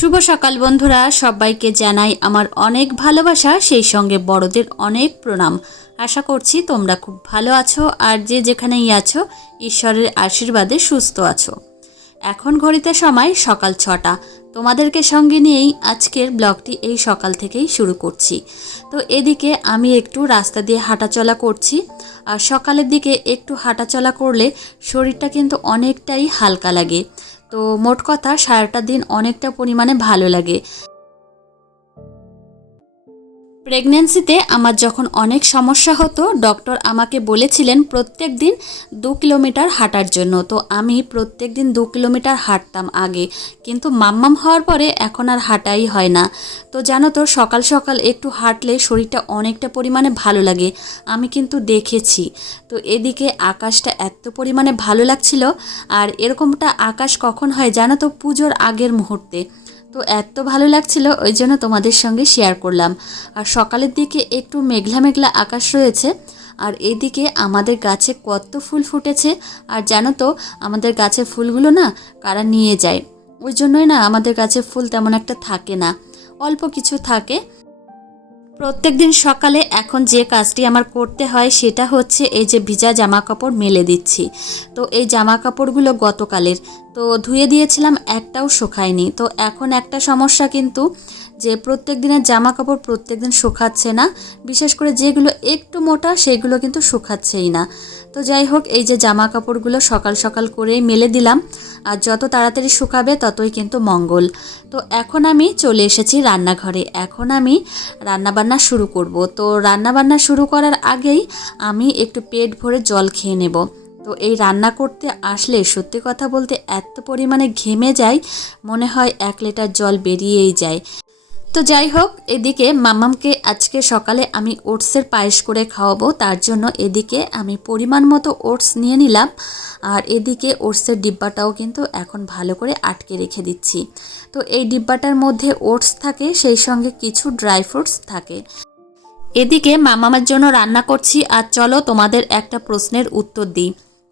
শুভ সকাল বন্ধুরা, সবাইকে জানাই আমার অনেক ভালোবাসা, সেই সঙ্গে বড়দের অনেক প্রণাম। আশা করছি তোমরা খুব ভালো আছো আর যে যেখানেই আছো, ঈশ্বরের আশীর্বাদে সুস্থ আছো। এখন ঘড়িতে সময় সকাল ছটা। তোমাদেরকে সঙ্গে নিয়েই আজকের ব্লগটি এই সকাল থেকেই শুরু করছি। তো এদিকে আমি একটু রাস্তা দিয়ে হাঁটাচলা করছি। আর সকালের দিকে একটু হাঁটাচলা করলে শরীরটা কিন্তু অনেকটাই হালকা লাগে। তো মোট কথা সারাটা দিন অনেকটা পরিমাণে ভালো লাগে। প্রেগনেন্সিতে আমার যখন অনেক সমস্যা হতো ডক্টর আমাকে বলেছিলেন প্রত্যেক দিন দু কিলোমিটার হাঁটার জন্য। তো আমি প্রত্যেক দিন দু কিলোমিটার হাঁটতাম আগে। কিন্তু মাম্মাম হওয়ার পরে এখন আর হাঁটাই হয় না। তো জানো তো, সকাল সকাল একটু হাঁটলে শরীরটা অনেকটা পরিমাণে ভালো লাগে। আমি কিন্তু দেখেছি। তো এদিকে আকাশটা এত পরিমাণে ভালো লাগছিল। আর এরকমটা আকাশ কখন হয় জানো তো, পুজোর আগের মুহূর্তে। তো এত ভালো লাগছিল, ওই জন্য তোমাদের সঙ্গে শেয়ার করলাম। আর সকালের দিকে একটু মেঘলা মেঘলা আকাশ রয়েছে, আর এদিকে আমাদের গাছে কত ফুল ফুটেছে, আর জানো তো, আমাদের গাছে ফুলগুলো না কারা নিয়ে যায়? ওই জন্যই না আমাদের গাছে ফুল তেমন একটা থাকে না। অল্প কিছু থাকে প্রত্যেক দিন সকালে এখন যে কাজটি আমার করতে হয় সেটা হচ্ছে এই যে ভিজা জামা কাপড় মেলে দিচ্ছি। তো এই জামা কাপড়গুলো গতকালের। তো ধুয়ে দিয়েছিলাম, একটাও শুকায়নি। তো এখন একটা সমস্যা কিন্তু যে প্রত্যেক দিনের জামা কাপড় প্রত্যেক দিন শুকাচ্ছে না, বিশেষ করে যেগুলো একটু মোটা সেগুলো কিন্তু শুকাচ্ছেই না। তো যাই হোক, এই যে জামা কাপড়গুলো সকাল সকাল করে মেলে দিলাম, আর যত তাড়াতাড়ি শুকাবে ততই কিন্তু মঙ্গল। তো এখন আমি চলে এসেছি রান্নাঘরে, এখন আমি রান্নাবান্না শুরু করব। তো রান্নাবান্না শুরু করার আগেই আমি একটু পেট ভরে জল খেয়ে নেব। তো এই রান্না করতে আসলে সত্যি কথা বলতে এত পরিমাণে ঘেমে যায়, মনে হয় এক লিটার জল বেরিয়েই যায়। তো যাই হোক, এদিকে মামামকে আজকে সকালে আমি ওটসের পায়েস করে খাওয়াবো, তার জন্য এদিকে আমি পরিমাণ মতো ওটস নিয়ে নিলাম। আর এদিকে ওটসের ডিব্বাটাও কিন্তু এখন ভালো করে আটকে রেখে দিচ্ছি। তো এই ডিব্বাটার মধ্যে ওটস থাকে, সেই সঙ্গে কিছু ড্রাই ফ্রুটস থাকে। এদিকে মামামার জন্য রান্না করছি, আর চলো তোমাদের একটা প্রশ্নের উত্তর দিই।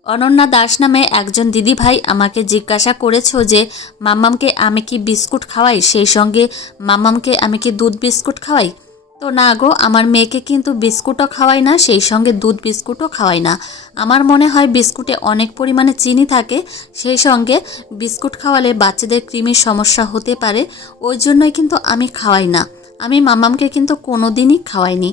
অনন্যা দাস নামে একজন দিদিভাই আমাকে জিজ্ঞাসা করেছ যে, মাম্মামকে আমি কি বিস্কুট খাওয়াই? সেই সঙ্গে মাম্মামকে আমি কি দুধ বিস্কুট খাওয়াই? তো না গো, আমার মেয়েকে কিন্তু বিস্কুটও খাওয়াই না, সেই সঙ্গে দুধ বিস্কুটও খাওয়াই না। আমার মনে হয় বিস্কুটে অনেক পরিমাণে চিনি থাকে, সেই সঙ্গে বিস্কুট খাওয়ালে বাচ্চাদের কৃমির সমস্যা হতে পারে, ওই জন্যই কিন্তু আমি খাওয়াই না। আমি মামামকে কিন্তু কোনো দিনই খাওয়াইনি।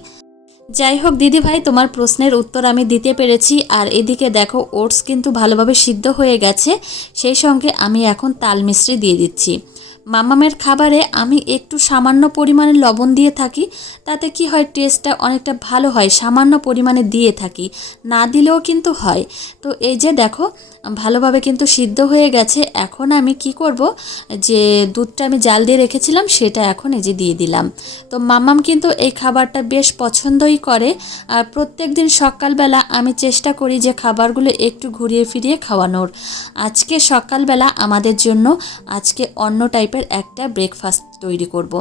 যাই হোক দিদি ভাই তোমার প্রশ্নের উত্তর আমি দিতে পেরেছি। আর এদিকে দেখো, ওটস কিন্তু ভালোভাবে সিদ্ধ হয়ে গেছে। সেই সঙ্গে আমি এখন তাল মিশ্রি দিয়ে দিচ্ছি। মামামের খাবারে আমি একটু সামান্য পরিমাণে লবণ দিয়ে থাকি, তাতে কি হয় টেস্টটা অনেকটা ভালো হয়, সামান্য পরিমাণে দিয়ে থাকি, না দিলেও কিন্তু হয়। তো এই যে দেখো, ভালোভাবে কিন্তু সিদ্ধ হয়ে গেছে, এখন আমি কি করব, যে দুধটা আমি জাল দিয়ে রেখেছিলাম, সেটা এখন এই যে দিয়ে দিলাম। তো মাম্মাম কিন্তু এই খাবারটা বেশ পছন্দই করে, আর প্রত্যেক দিন সকালবেলা আমি চেষ্টা করি যে খাবারগুলো একটু ঘুরিয়ে ফিরিয়ে খাওয়ানোর। আজকে সকালবেলা আমাদের জন্য আজকে অন্য টাইপের একটা ব্রেকফাস্ট তৈরি করব।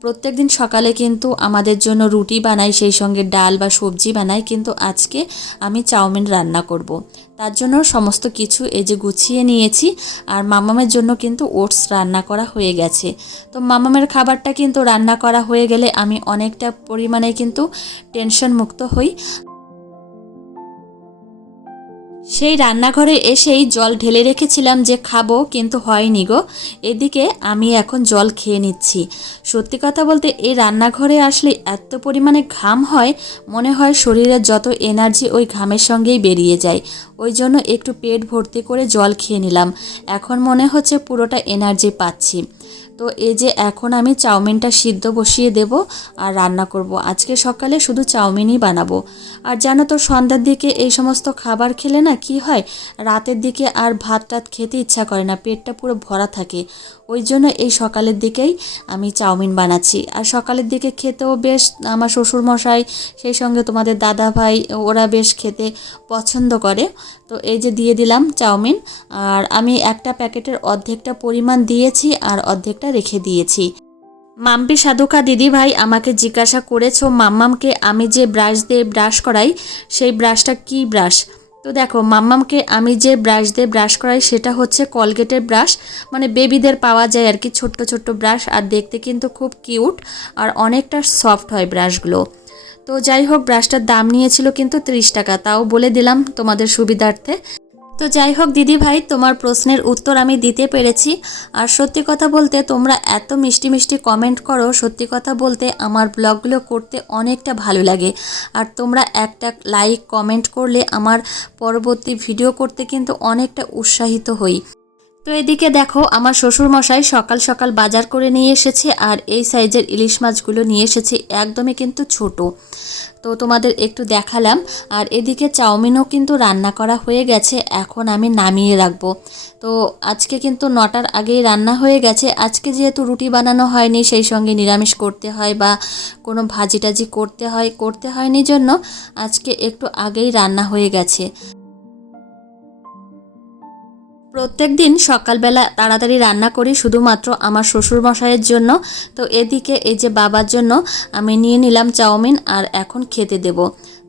প্রত্যেক দিন সকালে কিন্তু আমাদের জন্য রুটি বানাই, সেই সঙ্গে ডাল বা সবজি বানাই, কিন্তু আজকে আমি চাউমিন রান্না করব। তার জন্য সমস্ত কিছু এই যে গুছিয়ে নিয়েছি আর মামামের জন্য কিন্তু ওটস রান্না করা হয়ে গেছে তো মামামের খাবারটা কিন্তু রান্না করা হয়ে গেলে আমি অনেকটা পরিমাণে কিন্তু টেনশন মুক্ত হই সেই রান্নাঘরে এসেই জল ঢেলে রেখেছিলাম যে খাব, কিন্তু হয়নি গো। এদিকে আমি এখন জল খেয়ে নিচ্ছি। সত্যি কথা বলতে এই রান্নাঘরে আসলে এত পরিমাণে ঘাম হয়, মনে হয় শরীরের যত এনার্জি ওই ঘামের সঙ্গেই বেরিয়ে যায়। ওই জন্য একটু পেট ভর্তি করে জল খেয়ে নিলাম। এখন মনে হচ্ছে পুরোটা এনার্জি পাচ্ছি। তো এই যে এখন আমি চাউমিনটা সিদ্ধ বসিয়ে দেব আর রান্না করব। আজকে সকালে শুধু চাউমিনই বানাবো। আর জানো তো, সন্ধ্যার দিকে এই সমস্ত খাবার খেলে না কি হয়? রাতের দিকে আর ভাত টাত খেতে ইচ্ছা করে না, পেটটা পুরো ভরা থাকে। ওই জন্য এই সকালের দিকেই আমি চাউমিন বানাচ্ছি। আর সকালের দিকে খেতেও বেশ আমার শ্বশুরমশাই, সেই সঙ্গে তোমাদের দাদা ভাই ওরা বেশ খেতে পছন্দ করে। তো এই যে দিয়ে দিলাম চাউমিন। আর আমি একটা প্যাকেটের অর্ধেকটা পরিমাণ দিয়েছি, আর অর্ধেকটা রেখে দিয়েছি। মাম্পি সাধুকা দিদি ভাই আমাকে জিজ্ঞাসা করেছ, মাম্মামকে আমি যে ব্রাশ দিয়ে ব্রাশ করাই, সেই ব্রাশটা কি ব্রাশ? তো দেখো, মাম্মামকে আমি যে ব্রাশ দিয়ে ব্রাশ করাই, সেটা হচ্ছে কলগেটের ব্রাশ। মানে বেবিদের পাওয়া যায় আর কি, ছোট্ট ছোট্ট ব্রাশ, আর দেখতে কিন্তু খুব কিউট আর অনেকটা সফট হয় ব্রাশগুলো। তো যাই হোক, ব্রাশটার দাম নিয়েছিল কিন্তু 30 টাকা, তাও বলে দিলাম তোমাদের সুবিধার্থে। তো যাই হোক, দিদি ভাই, তোমার প্রশ্নের উত্তর আমি দিতে পেরেছি। আর সত্যি কথা বলতে তোমরা এত মিষ্টি মিষ্টি কমেন্ট করো, সত্যি কথা বলতে আমার ব্লগগুলো করতে অনেকটা ভালো লাগে। আর তোমরা একটা লাইক কমেন্ট করলে আমার পরবর্তী ভিডিও করতে কিন্তু অনেকটা উৎসাহিত হই। তো এদিকে দেখো, আমার শ্বশুর মশাই সকাল সকাল বাজার করে নিয়ে এসেছে আর এই সাইজের ইলিশ মাছগুলো নিয়ে এসেছে, একদমই কিন্তু ছোট। তো তোমাদের একটু দেখালাম, আর এদিকে চাউমিনও কিন্তু রান্না করা হয়ে গেছে, এখন আমি নামিয়ে রাখব। তো আজকে কিন্তু নটার আগেই রান্না হয়ে গেছে, আজকে যেহেতু রুটি বানানো হয়নি, সেই সঙ্গে নিরামিষ করতে হয় বা কোনো ভাজি টাজি করতে হয়, করতে হয়নি জন্য আজকে একটু আগেই রান্না হয়ে গেছে। প্রত্যেক দিন সকালবেলা তাড়াতাড়ি রান্না করি শুধুমাত্র আমার শ্বশুর মশাইয়ের জন্য। তো এদিকে এই যে বাবার জন্য আমি নিয়ে নিলাম চাউমিন আর এখন খেতে দেব।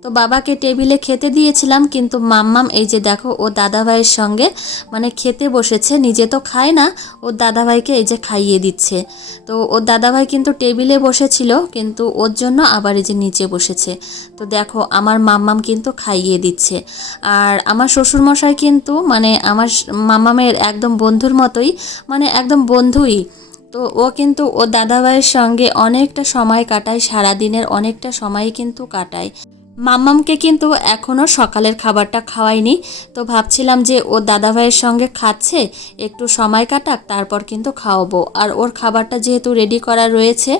তো বাবাকে টেবিলে খেতে দিয়েছিলাম, কিন্তু মাম্মাম এই যে দেখো, ও দাদাভাইয়ের সঙ্গে মানে খেতে বসেছে, নিজে তো খায় না, ওর দাদাভাইকে এই যে খাইয়ে দিচ্ছে। তো ওর দাদাভাই কিন্তু টেবিলে বসেছিল, কিন্তু ওর জন্য আবার এই যে নিচে বসেছে। তো দেখো, আমার মাম্মাম কিন্তু খাইয়ে দিচ্ছে। আর আমার শ্বশুরমশাই কিন্তু মানে আমার মাম্মামের একদম বন্ধুর মতোই মানে একদম বন্ধুই। তো ও কিন্তু ও দাদাভাইয়ের সঙ্গে অনেকটা সময় কাটায়, সারাদিনের অনেকটা সময় কিন্তু কাটায়। মাম্মামকে কিন্তু এখনও সকালের খাবারটা খাওয়াইনি তো ভাবছিলাম যে ও দাদাভাইয়ের সঙ্গে খাচ্ছে, একটু সময় কাটাক, তারপর কিন্তু খাওয়াবো। আর ওর খাবারটা যেহেতু রেডি করা রয়েছে,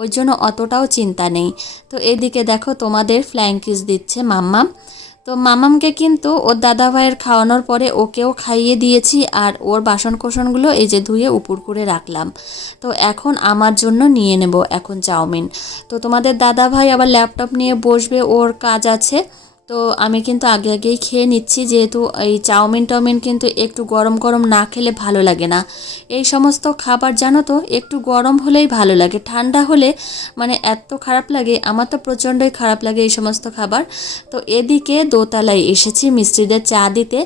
ওই জন্য অতটাও চিন্তা নেই। তো এদিকে দেখো তোমাদের ফ্ল্যাঙ্কিস দিচ্ছে মাম্মাম। তো মামামকে কিন্তু ওর দাদা ভাইয়ের খাওয়ানোর পরে ওকেও খাইয়ে দিয়েছি আর ওর বাসন কোসনগুলো এই যে ধুয়ে উপর করে রাখলাম। তো এখন আমার জন্য নিয়ে নেব এখন চাউমিন। তো তোমাদের দাদা ভাই আবার ল্যাপটপ নিয়ে বসবে, ওর কাজ আছে। তো আমি কিন্তু আগে আগেই খেয়ে নিচ্ছি, যেহেতু এই চাউমিন টাউমিন কিন্তু একটু গরম গরম না খেলে ভালো লাগে না। এই সমস্ত খাবার জানো তো, একটু গরম হলেই ভালো লাগে, ঠান্ডা হলে মানে এত খারাপ লাগে, আমার তো প্রচণ্ডই খারাপ লাগে এই সমস্ত খাবার। তো এদিকে দোতলায় এসেছি মিস্ত্রিদের চা দিতে,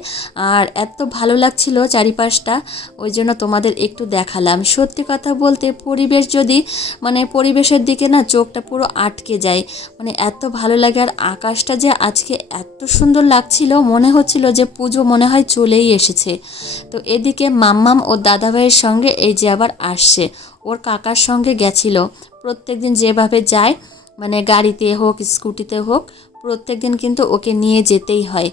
আর এত ভালো লাগছিল চারিপাশটা, ওই জন্য তোমাদের একটু দেখালাম। সত্যি কথা বলতে পরিবেশ যদি মানে পরিবেশের দিকে না চোখটা পুরো আটকে যায় মানে এত ভালো লাগে আর আকাশটা যে আজকে আজকে এত সুন্দর লাগছিল, মনে হচ্ছিল যে পুজো মনে হয় চলেই এসেছে। তো এদিকে মাম্মাম ও দাদাভাইয়ের সঙ্গে এই যে আবার আসছে, ওর কাকার সঙ্গে গেছিল। প্রত্যেক দিন যেভাবে যায় মানে গাড়িতে হোক, স্কুটিতে হোক, প্রত্যেক দিন কিন্তু ওকে নিয়ে যেতেই হয়।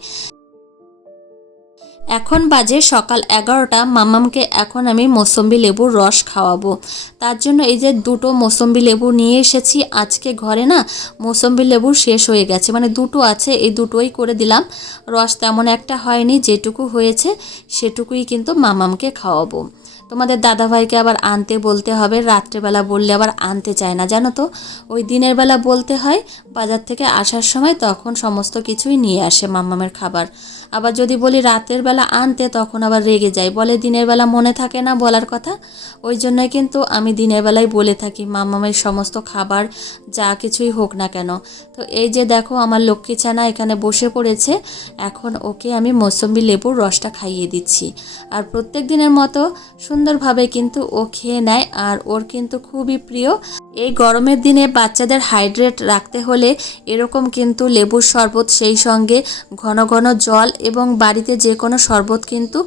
এখন বাজে সকাল এগারোটা, মামামকে এখন আমি মৌসম্বি লেবুর রস খাওয়াবো। তার জন্য এই যে দুটো মৌসম্বি লেবু নিয়ে এসেছি, আজকে ঘরে না মৌসম্বি লেবু শেষ হয়ে গেছে। মানে দুটো আছে, এই দুটোই করে দিলাম। রস তেমন একটা হয়নি, যেটুকু হয়েছে সেটুকুই কিন্তু মামামকে খাওয়াবো। তোমাদের দাদাভাইকে আবার আনতে বলতে হবে, রাত্রেবেলা বললে আবার আনতে চায় না, জানো তো? ওই দিনের বেলা বলতে হয়, বাজার থেকে আসার সময় তখন সমস্ত কিছুই নিয়ে আসে মাম্মামের খাবার। আবার যদি বলি রাতের বেলা আনতে, তখন আবার রেগে যায়। বলে দিনের বেলা মনে থাকে না বলার কথা? ওই জন্যই কিন্তু আমি দিনের বেলায় বলে থাকি, মাম্মামের সমস্ত খাবার যা কিছুই হোক না কেন। তো এই যে দেখো, আমার লক্ষ্মী ছানা এখানে বসে পড়েছে। এখন ওকে আমি মৌসম্বি লেবুর রসটা খাইয়ে দিচ্ছি। আর প্রত্যেক দিনের মতো সুন্দরভাবে কিন্তু ও খেয়ে নেয় আর ওর কিন্তু খুবই প্রিয়। এই গরমের দিনে বাচ্চাদের হাইড্রেট রাখতে হলে এরকম কিন্তু লেবুর শরবত সেই সঙ্গে ঘন ঘন জল এবং বাড়িতে যে কোনো শরবত কিন্তু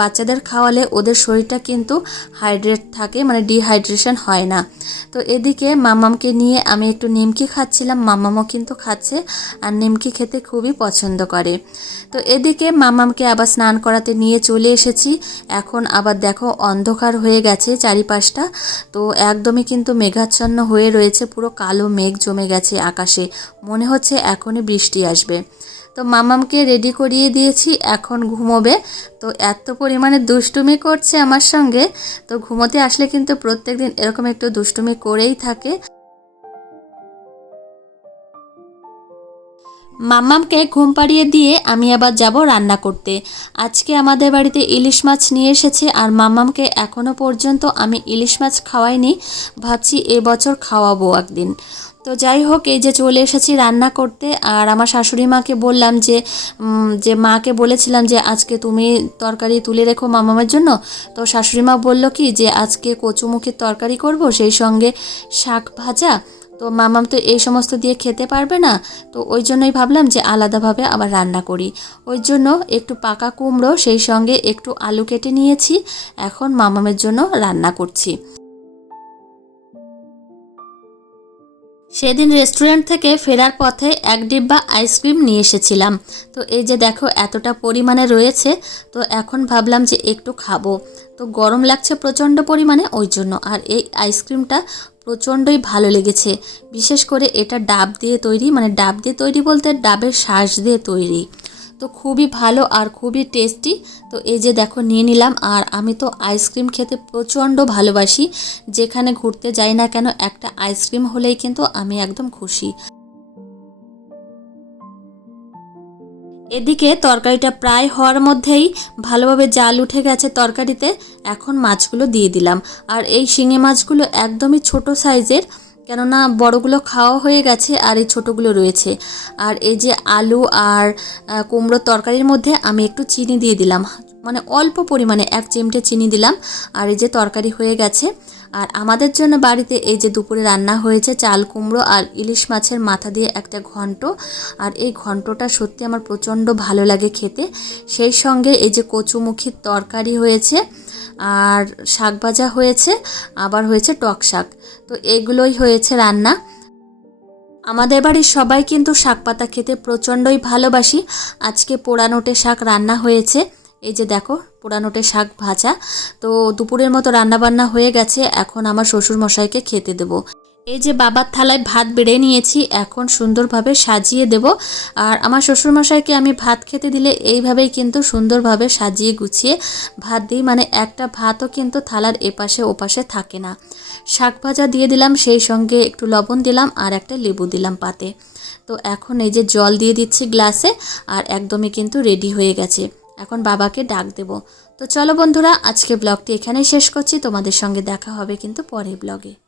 বাচ্চাদের খাওয়ালে ওদের শরীরটা কিন্তু হাইড্রেট থাকে মানে ডিহাইড্রেশন হয় না। তো এদিকে মামামকে নিয়ে আমি একটু নিমকি খাচ্ছিলাম, মামামও কিন্তু খাচ্ছে আর নিমকি খেতে খুবই পছন্দ করে। তো এদিকে মামামকে আবার স্নান করাতে নিয়ে চলে এসেছি। এখন আবার দেখো অন্ধকার হয়ে গেছে চারিপাশটা। তো একদমই কিন্তু মেঘাচ্ছন্ন হয়ে রয়েছে, পুরো কালো মেঘ জমে গেছে আকাশে। মনে হচ্ছে এখনই বৃষ্টি আসবে। তো মামামকে রেডি করিয়ে দিয়েছি, এখন ঘুমোবে। তো এত পরিমাণে দুষ্টুমি করছে আমার সঙ্গে। তো ঘুমোতে আসলে কিন্তু প্রত্যেকদিন এরকম একটু দুষ্টুমি করেই থাকে। মাম্মামকে ঘুম পাড়িয়ে দিয়ে আমি আবার যাব রান্না করতে। আজকে আমাদের বাড়িতে ইলিশ মাছ নিয়ে এসেছে আর মাম্মামকে এখনও পর্যন্ত আমি ইলিশ মাছ খাওয়াইনি, ভাবছি এবছর খাওয়াবো একদিন। তো যাই হোক, এই যে চলে এসেছি রান্না করতে আর আমার শাশুড়ি মাকে বললাম যে যে মাকে বলেছিলাম যে আজকে তুমি তরকারি তুলে রেখো মামামের জন্য। তো শাশুড়ি মা বলল কি যে আজকে কচুমুখের তরকারি করব, সেই সঙ্গে শাক ভাজা তো মামাম তো এই সমস্ত দিয়ে খেতে পারবে না, তো ওই জন্যই ভাবলাম যে আলাদাভাবে আবার রান্না করি। ওই জন্য একটু পাকা কুমড়ো, সেই সঙ্গে একটু আলু কেটে নিয়েছি, এখন মামামের জন্য রান্না করছি। সেদিন রেস্টুরেন্ট থেকে ফেরার পথে এক ডিব্বা আইসক্রিম নিয়ে এসেছিলাম। তো এই যে দেখো এতটা পরিমাণে রয়েছে, তো এখন ভাবলাম যে একটু খাব। তো গরম লাগছে প্রচণ্ড পরিমাণে, ওই জন্য। আর এই আইসক্রিমটা প্রচণ্ডই ভালো লেগেছে। বিশেষ করে এটা ডাব দিয়ে তৈরি মানে ডাব দিয়ে তৈরি বলতে ডাবের শ্বাস দিয়ে তৈরি। তো খুবই ভালো আর খুবই টেস্টি। তো এই যে দেখো, নিয়ে নিলাম। আর আমি তো আইসক্রিম খেতে প্রচণ্ড ভালোবাসি। যেখানে ঘুরতে যাই না কেন, একটা আইসক্রিম হলেই কিন্তু আমি একদম খুশি। এদিকে তরকারিটা প্রায় হওয়ার মধ্যেই ভালোভাবে জাল উঠে গেছে তরকারিতে। এখন মাছগুলো দিয়ে দিলাম। আর এই শিঙে মাছগুলো একদমই ছোট সাইজের কেননা বড়গুলো খাওয়া হয়ে গেছে আর এই ছোটোগুলো রয়েছে। আর এই যে আলু আর আহ, কুমড়োর তরকারির মধ্যে আমি একটু চিনি দিয়ে দিলাম। মানে অল্প পরিমাণে এক চিমটে চিনি দিলাম। আর এই যে তরকারি হয়ে গেছে আর আমাদের জন্য বাড়িতে এই যে দুপুরে রান্না হয়েছে চাল কুমড়ো আর ইলিশ মাছের মাথা দিয়ে একটা ঘন্ট। আর এই ঘন্টটা সত্যি আমার প্রচণ্ড ভালো লাগে খেতে। সেই সঙ্গে এই যে কচুমুখির তরকারি হয়েছে আর শাক ভাজা হয়েছে, আবার হয়েছে টক শাক। তো এগুলোই হয়েছে রান্না। আমাদের বাড়ির সবাই কিন্তু শাক পাতা খেতে প্রচণ্ডই ভালোবাসি। আজকে পোড়ানোটে শাক রান্না হয়েছে। এই যে দেখো পোড়ানোটে শাক ভাজা। তো দুপুরের মতো রান্নাবান্না হয়ে গেছে, এখন আমার শ্বশুর মশাইকে খেতে দেবো। এই যে বাবার থালায় ভাত বেড়ে নিয়েছি, এখন সুন্দরভাবে সাজিয়ে দেব। আর আমার শ্বশুরমশাইকে আমি ভাত খেতে দিলে এইভাবেই কিন্তু সুন্দরভাবে সাজিয়ে গুছিয়ে ভাত দিই। মানে একটা ভাতও কিন্তু থালার এপাশে ওপাশে থাকে না। শাক ভাজা দিয়ে দিলাম, সেই সঙ্গে একটু লবণ দিলাম আর একটা লেবু দিলাম পাতে। তো এখন এই যে জল দিয়ে দিচ্ছি গ্লাসে, আর একদমই কিন্তু রেডি হয়ে গেছে। এখন বাবাকে ডাক দেব। তো চলো বন্ধুরা, আজকে ব্লগটি এখানেই শেষ করছি। তোমাদের সঙ্গে দেখা হবে কিন্তু পরের ব্লগে।